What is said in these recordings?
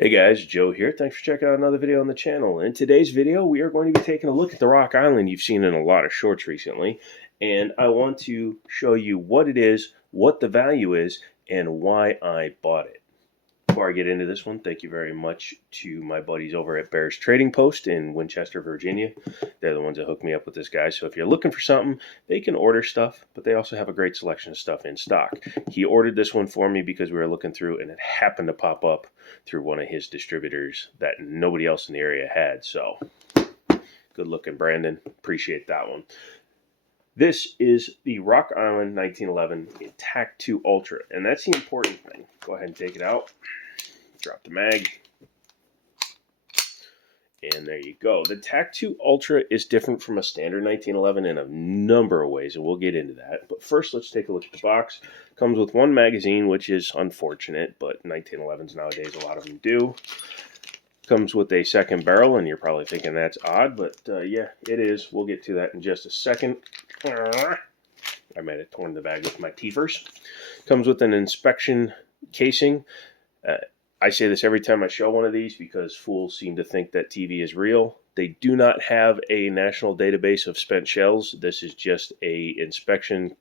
Hey guys, Joe here. Thanks for checking out another video on the channel. In today's video, we are going to be taking a look at the Rock Island you've seen in a lot of shorts recently. And I want to show you what it is, what the value is, and why I bought it. Before I get into this one, thank you very much to my buddies over at Bears Trading Post in Winchester, Virginia. They're the ones that hooked me up with this guy. So if you're looking for something, they can order stuff, but they also have a great selection of stuff in stock. He ordered this one for me because we were looking through and it happened to pop up through one of his distributors that nobody else in the area had. So good looking, Brandon. Appreciate that one. This is the Rock Island 1911 TAC2 Ultra, and that's the important thing. Go ahead and take it out. Drop the mag. And there you go. The TAC2 Ultra is different from a standard 1911 in a number of ways, and we'll get into that. But first, let's take a look at the box. Comes with one magazine, which is unfortunate, but 1911s nowadays, a lot of them do. Comes with a second barrel, and you're probably thinking that's odd, but yeah, it is. We'll get to that in just a second. I might have torn the bag with my teethers. Comes with an inspection casing. I say this every time I show one of these because fools seem to think that TV is real. They do not have a national database of spent shells. This is just a inspection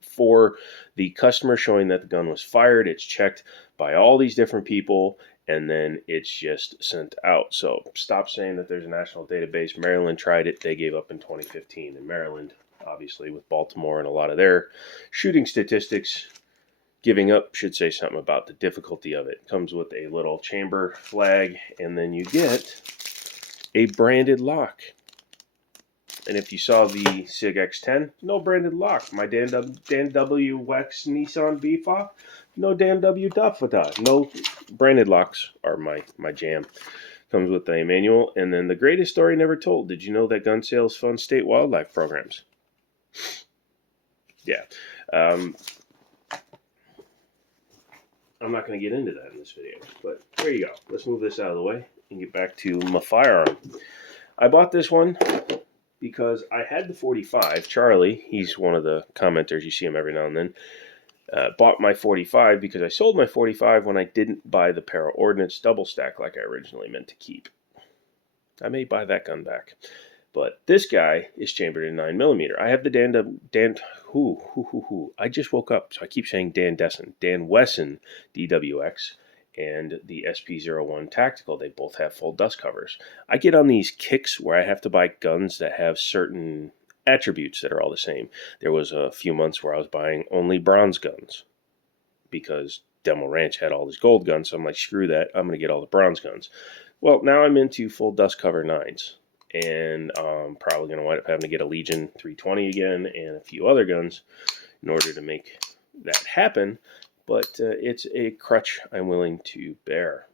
for the customer showing that the gun was fired. It's checked by all these different people, and then it's just sent out. So stop saying that there's a national database. Maryland tried it. They gave up in 2015. And Maryland, obviously, with Baltimore and a lot of their shooting statistics, giving up should say something about the difficulty of it. Comes with a little chamber flag, and then you get a branded lock. And if you saw the SIG X10, no branded lock. My Dan W. Wex Nissan BFA, no Dan W. Duffata. No branded locks are my jam. Comes with a manual, and then the greatest story never told. Did you know that gun sales fund state wildlife programs? Yeah. I'm not going to get into that in this video, but there you go. Let's move this out of the way and get back to my firearm. I bought this one because I had the 45. Charlie, he's one of the commenters. You see him every now and then. Bought my 45 because I sold my 45 when I didn't buy the Para Ordnance double stack like I originally meant to keep. I may buy that gun back. But this guy is chambered in 9mm. I have the I just woke up, so I keep saying Dan Wesson DWX and the SP01 Tactical. They both have full dust covers. I get on these kicks where I have to buy guns that have certain attributes that are all the same. There was a few months where I was buying only bronze guns because Demo Ranch had all these gold guns, so I'm like, screw that, I'm going to get all the bronze guns. Well, now I'm into full dust cover 9s. And I'm probably going to wind up having to get a Legion 320 again and a few other guns in order to make that happen. But it's a crutch I'm willing to bear.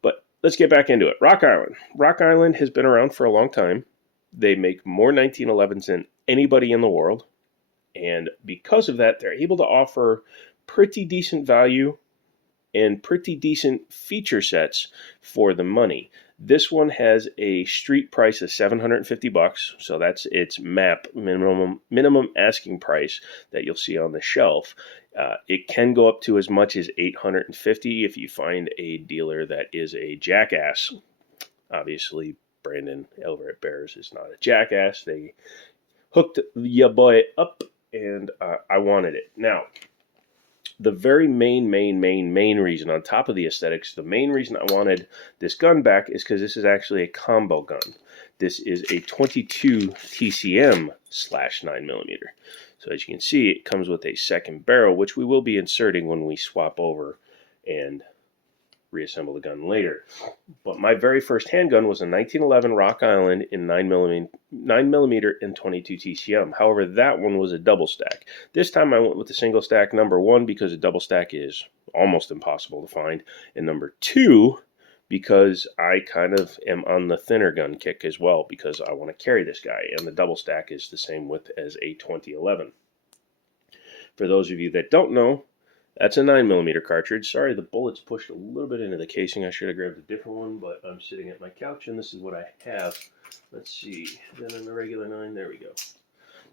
But let's get back into it. Rock Island. Rock Island has been around for a long time. They make more 1911s than anybody in the world. And because of that, they're able to offer pretty decent value and pretty decent feature sets for the money. This one has a street price of $750, so that's its MAP, minimum asking price, that you'll see on the shelf. It can go up to as much as $850 if you find a dealer that is a jackass. Obviously, Brandon over at Bears is not a jackass. They hooked ya boy up, and I wanted it. Now, the very main reason, on top of the aesthetics, the main reason I wanted this gun back is because this is actually a combo gun. This is a 22 TCM / 9mm. So as you can see, it comes with a second barrel, which we will be inserting when we swap over and reassemble the gun later. But my very first handgun was a 1911 Rock Island in 9mm and 22 TCM. However, that one was a double stack. This time I went with the single stack, number one, because a double stack is almost impossible to find, and number two, because I kind of am on the thinner gun kick as well, because I want to carry this guy, and the double stack is the same width as a 2011. For those of you that don't know, that's a 9mm cartridge. Sorry, the bullet's pushed a little bit into the casing. I should have grabbed a different one, but I'm sitting at my couch, and this is what I have. Let's see. Then on the regular 9, there we go.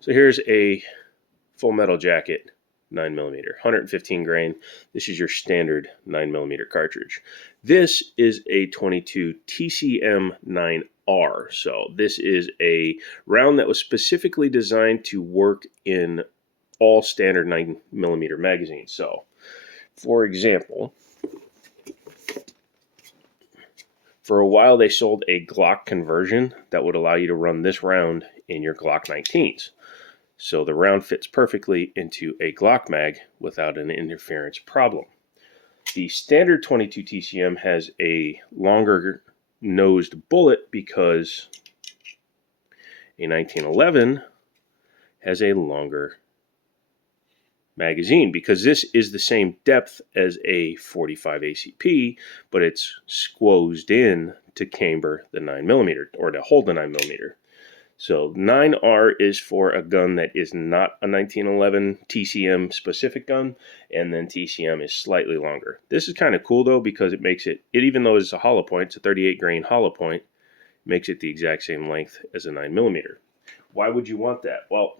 So here's a full metal jacket 9mm, 115 grain. This is your standard 9mm cartridge. This is a 22 TCM 9R. So this is a round that was specifically designed to work in all standard 9mm magazines. So, for example, for a while they sold a Glock conversion that would allow you to run this round in your Glock 19s. So the round fits perfectly into a Glock mag without an interference problem. The standard 22 TCM has a longer nosed bullet because a 1911 has a longer magazine, because this is the same depth as a 45 ACP, but it's squozed in to camber the 9mm, or to hold the 9mm. So 9R is for a gun that is not a 1911 TCM specific gun, and then TCM is slightly longer. This is kind of cool though, because it makes it even though it's a hollow point, it's a 38 grain hollow point, makes it the exact same length as a 9mm. Why would you want that? Well,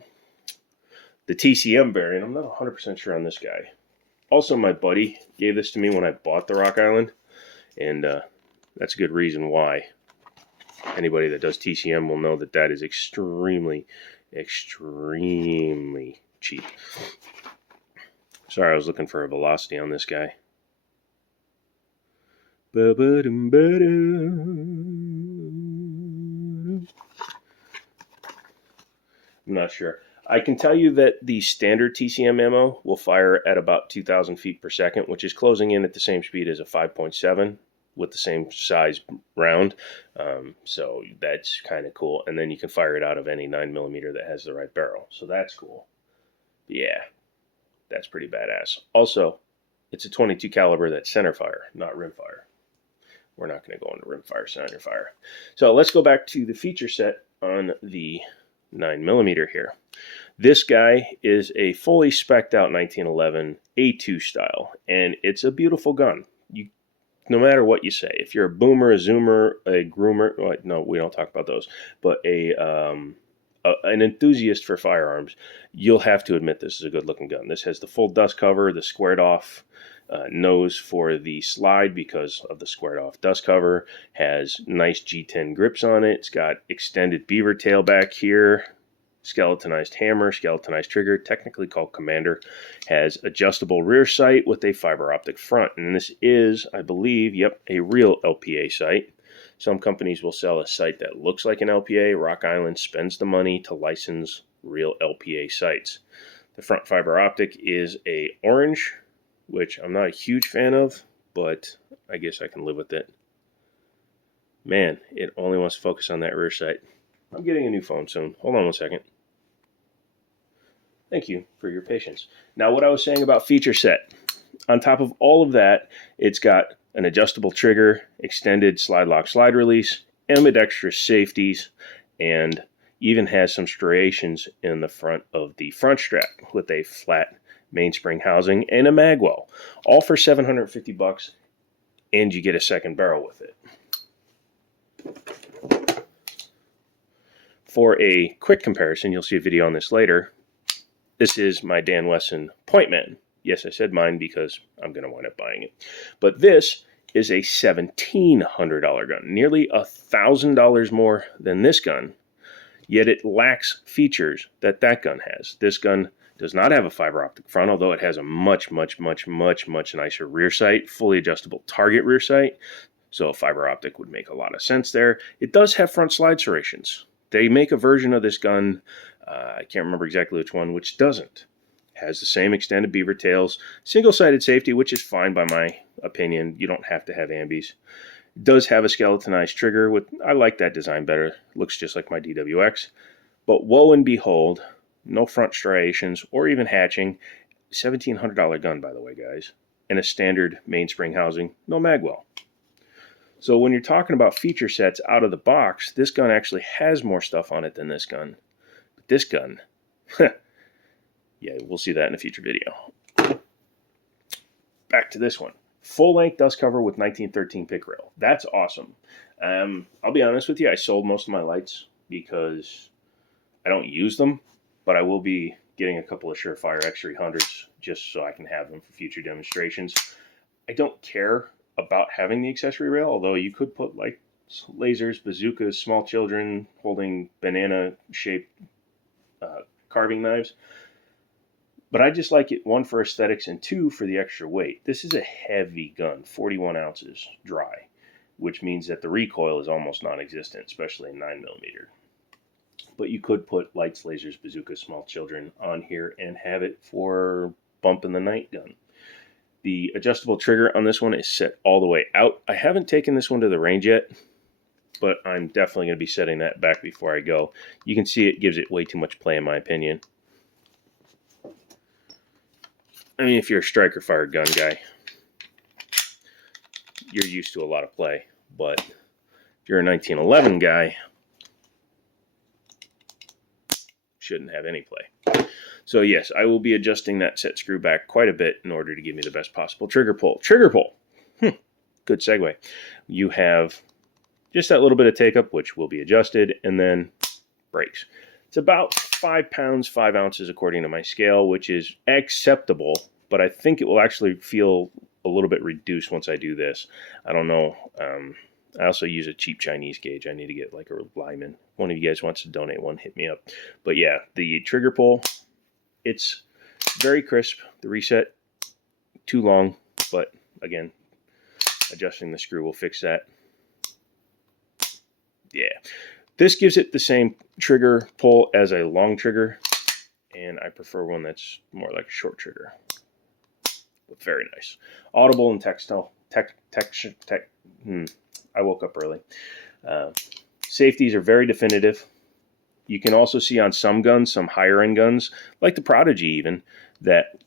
the TCM variant, I'm not 100% sure on this guy. Also, my buddy gave this to me when I bought the Rock Island, and that's a good reason why. Anybody that does TCM will know that that is extremely, extremely cheap. Sorry, I was looking for a velocity on this guy. I'm not sure. I can tell you that the standard TCM ammo will fire at about 2,000 feet per second, which is closing in at the same speed as a 5.7 with the same size round. So that's kind of cool. And then you can fire it out of any 9mm that has the right barrel. So that's cool. Yeah, that's pretty badass. Also, it's a 22 caliber that's center fire, not rim fire. We're not going to go into rim fire, center fire. So let's go back to the feature set on the 9mm here. This guy is a fully spec'd out 1911 A2 style, and it's a beautiful gun. No matter what you say, if you're a boomer, a zoomer, a groomer, well, no, we don't talk about those, but an enthusiast for firearms, you'll have to admit this is a good looking gun. This has the full dust cover, the squared off nose for the slide because of the squared off dust cover, has nice G10 grips on it. It's got extended beaver tail back here, skeletonized hammer, skeletonized trigger, technically called Commander, has adjustable rear sight with a fiber optic front. And this is, I believe, yep, a real LPA sight. Some companies will sell a sight that looks like an LPA. Rock Island spends the money to license real LPA sights. The front fiber optic is a orange, which I'm not a huge fan of, but I guess I can live with it. Man, it only wants to focus on that rear sight. I'm getting a new phone soon. Hold on one second. Thank you for your patience. Now, what I was saying about feature set. On top of all of that, it's got an adjustable trigger, extended slide lock slide release, ambidextrous safeties, and even has some striations in the front of the front strap with a flat mainspring housing and a mag well. All for $750, and you get a second barrel with it. For a quick comparison, you'll see a video on this later. This is my Dan Wesson Pointman. Yes, I said mine because I'm going to wind up buying it. But this is a $1,700 gun, nearly $1,000 more than this gun, yet it lacks features that that gun has. This gun does not have a fiber optic front, although it has a much nicer rear sight, fully adjustable target rear sight, so a fiber optic would make a lot of sense there. It does have front slide serrations. They make a version of this gun, I can't remember exactly which one, which doesn't. Has the same extended beaver tails, single-sided safety, which is fine by my opinion. You don't have to have ambies. It does have a skeletonized trigger. I like that design better. Looks just like my DWX. But woe and behold, no front striations or even hatching. $1,700 gun, by the way, guys. And a standard mainspring housing, no magwell. So when you're talking about feature sets out of the box, this gun actually has more stuff on it than this gun. But this gun, yeah, we'll see that in a future video. Back to this one. Full-length dust cover with 1913 pick rail. That's awesome. I'll be honest with you, I sold most of my lights because I don't use them, but I will be getting a couple of Surefire X300s just so I can have them for future demonstrations. I don't care about having the accessory rail, although you could put like lasers, bazookas, small children holding banana-shaped carving knives. But I just like it, one, for aesthetics, and two, for the extra weight. This is a heavy gun, 41 ounces dry, which means that the recoil is almost non-existent, especially in 9mm. But you could put lights, lasers, bazookas, small children on here and have it for bump in the night gun. The adjustable trigger on this one is set all the way out. I haven't taken this one to the range yet, but I'm definitely going to be setting that back before I go. You can see it gives it way too much play, in my opinion. I mean, if you're a striker fire gun guy, you're used to a lot of play. But if you're a 1911 guy, shouldn't have any play. So yes, I will be adjusting that set screw back quite a bit in order to give me the best possible trigger pull. Trigger pull. Good segue. You have just that little bit of take up, which will be adjusted, and then brakes. It's about 5 pounds, 5 ounces according to my scale, which is acceptable, but I think it will actually feel a little bit reduced once I do this. I don't know. I also use a cheap Chinese gauge. I need to get like a Lyman. One of you guys wants to donate one, hit me up. But yeah, the trigger pull, it's very crisp. The reset, too long, but again, adjusting the screw will fix that. Yeah. This gives it the same trigger pull as a long trigger, and I prefer one that's more like a short trigger. But very nice. Audible and textile. I woke up early. Safeties are very definitive. You can also see on some guns, some higher end guns, like the Prodigy even, that,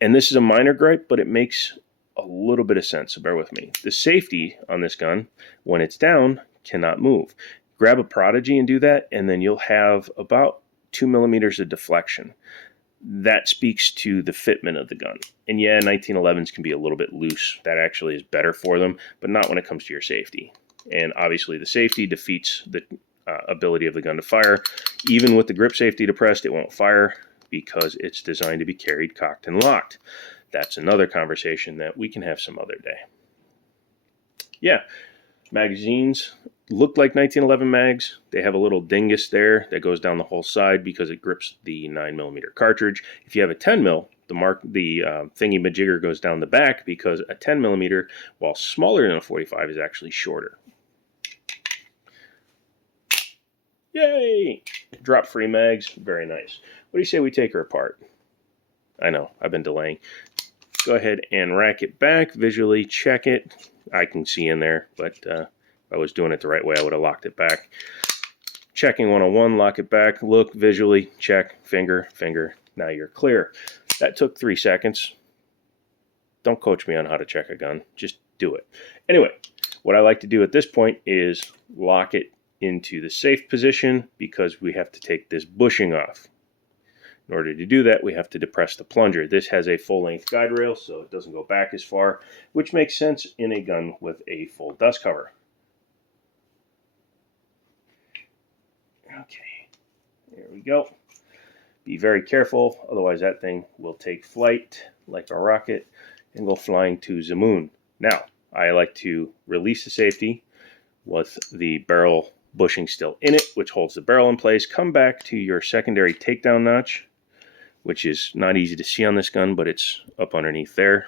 and this is a minor gripe, but it makes a little bit of sense, so bear with me. The safety on this gun, when it's down, cannot move. Grab a Prodigy and do that, and then you'll have about 2 millimeters of deflection. That speaks to the fitment of the gun. And yeah, 1911s can be a little bit loose. That actually is better for them, but not when it comes to your safety. And obviously the safety defeats the ability of the gun to fire. Even with the grip safety depressed, it won't fire because it's designed to be carried cocked and locked. That's another conversation that we can have some other day. Yeah, magazines look like 1911 mags. They have a little dingus there that goes down the whole side because it grips the 9mm cartridge. If you have a 10 mil, the thingy majigger goes down the back because a 10mm, while smaller than a 45, is actually shorter. Yay! Drop-free mags, very nice. What do you say we take her apart? I know, I've been delaying. Go ahead and rack it back, visually check it. I can see in there, but if I was doing it the right way, I would have locked it back. Checking 101, lock it back, look, visually, check, finger, now you're clear. That took 3 seconds. Don't coach me on how to check a gun, just do it. Anyway, what I like to do at this point is lock it into the safe position because we have to take this bushing off. In order to do that, we have to depress the plunger. This has a full-length guide rail, so it doesn't go back as far, which makes sense in a gun with a full dust cover. Okay, there we go. Be very careful, otherwise that thing will take flight like a rocket and go flying to the moon. Now, I like to release the safety with the barrel bushing still in it, which holds the barrel in place. Come back to your secondary takedown notch, which is not easy to see on this gun, but it's up underneath there.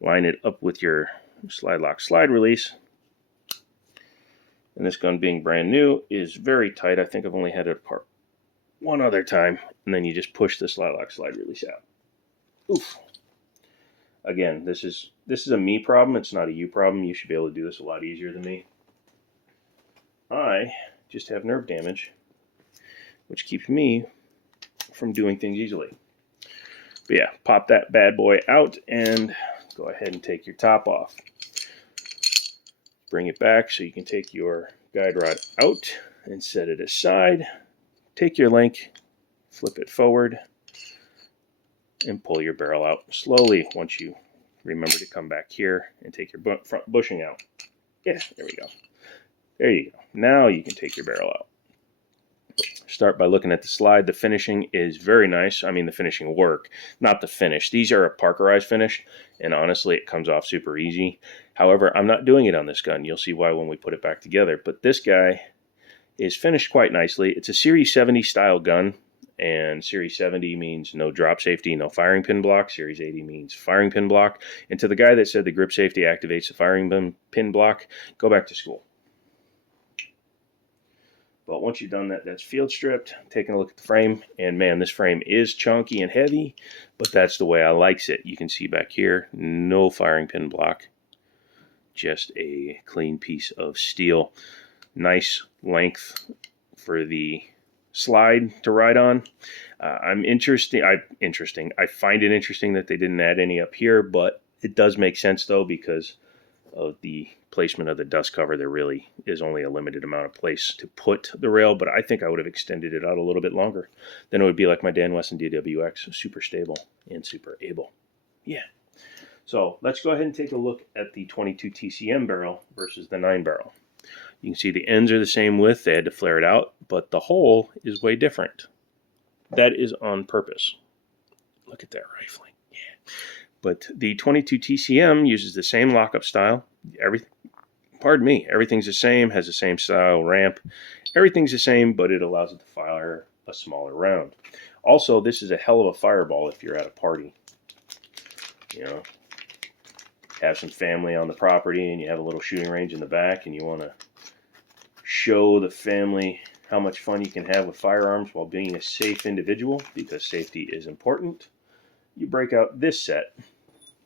Line it up with your slide lock slide release. And this gun, being brand new, is very tight. I think I've only had it apart one other time, and then you just push the slide lock slide release out. Oof. Again, this is a me problem. It's not a you problem. You should be able to do this a lot easier than me. I just have nerve damage, which keeps me from doing things easily. But yeah, pop that bad boy out and go ahead and take your top off. Bring it back so you can take your guide rod out and set it aside. Take your link, flip it forward, and pull your barrel out slowly once you remember to come back here and take your front bushing out. Yeah, there we go. There you go. Now you can take your barrel out. Start by looking at the slide. The finishing is very nice. I mean, the finishing work, not the finish. These are a Parkerized finish, and honestly, it comes off super easy. However, I'm not doing it on this gun. You'll see why when we put it back together. But this guy is finished quite nicely. It's a Series 70 style gun, and Series 70 means no drop safety, no firing pin block. Series 80 means firing pin block. And to the guy that said the grip safety activates the firing pin block, go back to school. But once you've done that, that's field stripped, taking a look at the frame, and man, this frame is chunky and heavy, but that's the way I likes it. You can see back here, no firing pin block, just a clean piece of steel. Nice length for the slide to ride on. I find it interesting that they didn't add any up here, but it does make sense though, because of the placement of the dust cover. There really is only a limited amount of place to put the rail, but I think I would have extended it out a little bit longer. Then it would be like my Dan Wesson DWX, super stable and super able. Yeah. So let's go ahead and take a look at the 22 TCM barrel versus the 9 barrel. You can see the ends are the same width. They had to flare it out, but the hole is way different. That is on purpose. Look at that rifling. Yeah. But the 22 TCM uses the same lockup style. Everything's the same, has the same style ramp. Everything's the same, but it allows it to fire a smaller round. Also, this is a hell of a fireball if you're at a party. You know, have some family on the property and you have a little shooting range in the back and you want to show the family how much fun you can have with firearms while being a safe individual, because safety is important. You break out this set.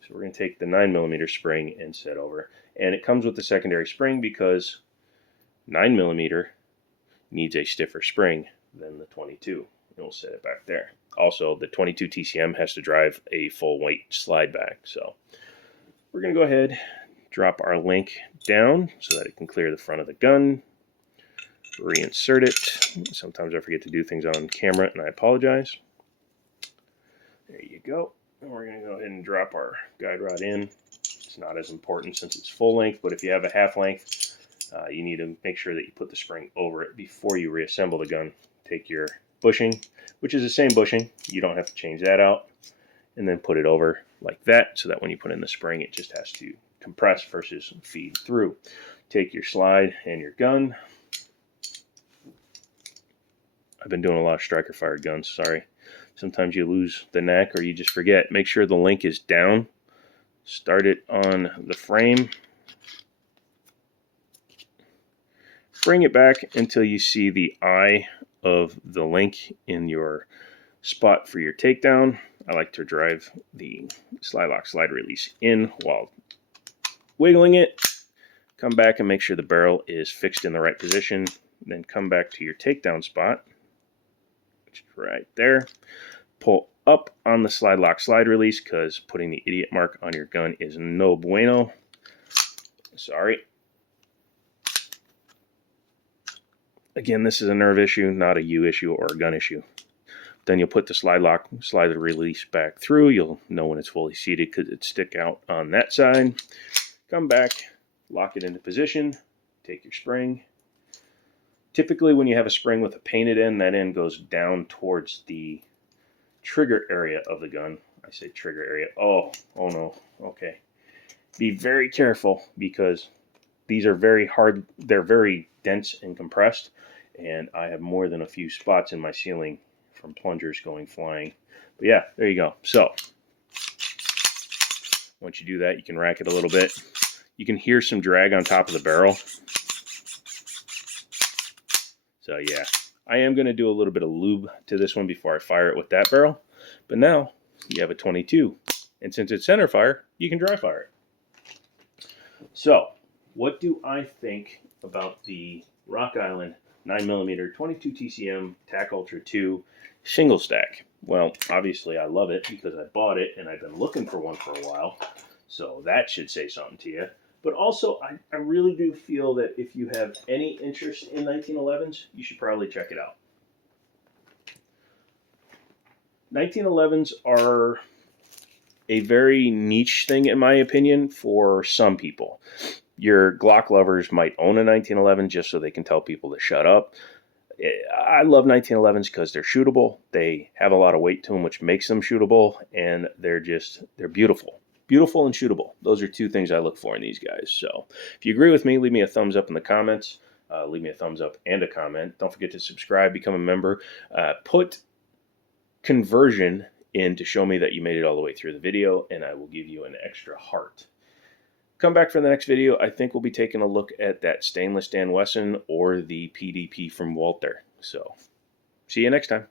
So we're going to take the 9mm spring and set over. And it comes with the secondary spring because 9mm needs a stiffer spring than the 22. And we'll set it back there. Also, the 22 TCM has to drive a full weight slide back. So we're going to go ahead, drop our link down so that it can clear the front of the gun. Reinsert it. Sometimes I forget to do things on camera, and I apologize. There you go. And we're going to go ahead and drop our guide rod in. It's not as important since it's full length, but if you have a half length, you need to make sure that you put the spring over it before you reassemble the gun. Take your bushing, which is the same bushing. You don't have to change that out. And then put it over like that, so that when you put in the spring, it just has to compress versus feed through. Take your slide and your gun. I've been doing a lot of striker fired guns, sorry. Sometimes you lose the knack or you just forget. Make sure the link is down. Start it on the frame. Bring it back until you see the eye of the link in your spot for your takedown. I like to drive the slide lock slide release in while wiggling it. Come back and make sure the barrel is fixed in the right position. Then come back to your takedown spot, which is right there. Pull up on the slide lock slide release, because putting the idiot mark on your gun is no bueno. Sorry. Again, this is a nerve issue, not a you issue or a gun issue. Then you'll put the slide lock slide release back through. You'll know when it's fully seated because it stick out on that side. Come back, lock it into position, take your spring. Typically when you have a spring with a painted end, that end goes down towards the trigger area of the gun. I say trigger area. Oh no. Okay. Be very careful, because these are very hard. They're very dense and compressed, and I have more than a few spots in my ceiling from plungers going flying. But yeah, there you go. So once you do that, you can rack it a little bit. You can hear some drag on top of the barrel. So yeah, I am going to do a little bit of lube to this one before I fire it with that barrel. But now you have a 22. And since it's center fire, you can dry fire it. So what do I think about the Rock Island 9mm 22 TCM TAC Ultra 2 single stack? Well, obviously I love it because I bought it and I've been looking for one for a while. So that should say something to you. But also, I really do feel that if you have any interest in 1911s, you should probably check it out. 1911s are a very niche thing, in my opinion, for some people. Your Glock lovers might own a 1911 just so they can tell people to shut up. I love 1911s because they're shootable. They have a lot of weight to them, which makes them shootable, and they're beautiful. Beautiful and shootable. Those are two things I look for in these guys. So if you agree with me, leave me a thumbs up in the comments. Leave me a thumbs up and a comment. Don't forget to subscribe, become a member. Put conversion in to show me that you made it all the way through the video, and I will give you an extra heart. Come back for the next video. I think we'll be taking a look at that stainless Dan Wesson or the PDP from Walter. So see you next time.